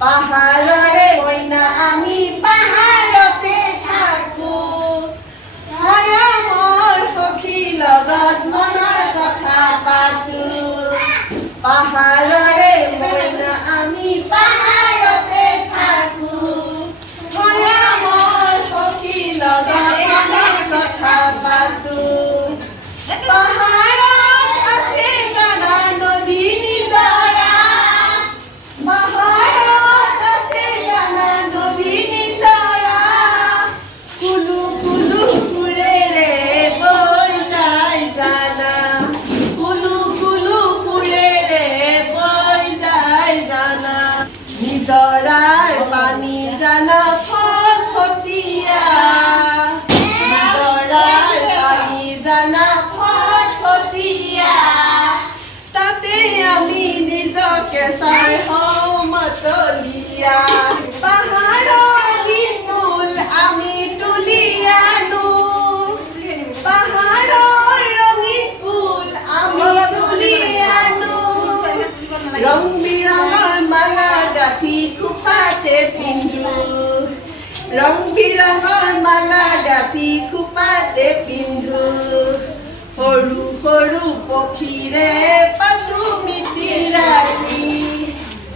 পাহাৰৰে কইনা আমি পাহাৰতে থাকোঁ মোৰ সখীৰ লগত মনৰ কথা পাতোঁ পাহাৰৰে কইনা আমি পাহাৰতে থাকোঁ মোৰ সখীৰ লগত মনৰ কথা পাতোঁ পাহাৰত আছে গানা নদী নিজৰা পাহাৰত আছে গানা নদী নিজৰা কুলু কুলু সুৰেৰে বৈ যায় জানা কুলু কুলু সুৰেৰে বৈ যায় জানা নিজৰাৰ পানী জানা ফটফটীয়া নিজৰাৰ পানী জানা ফটফটীয়া তাতে আমি নিজকে চাই হওঁ মতলীয়া পাহাৰৰ গীত ফুল আমি তুলি আনো পাহাৰৰ ৰঙীন ফুল আমি তুলি আনো ৰং বিৰঙৰ মালা গাঁঠি খোপাতে পিন্ধো ৰং বিৰঙৰ মালা গাঁঠি খোপাতে পিন্ধো সৰু সৰু পক্ষীৰে পাতো মিতিৰালি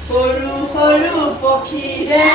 সৰু সৰু পক্ষীৰে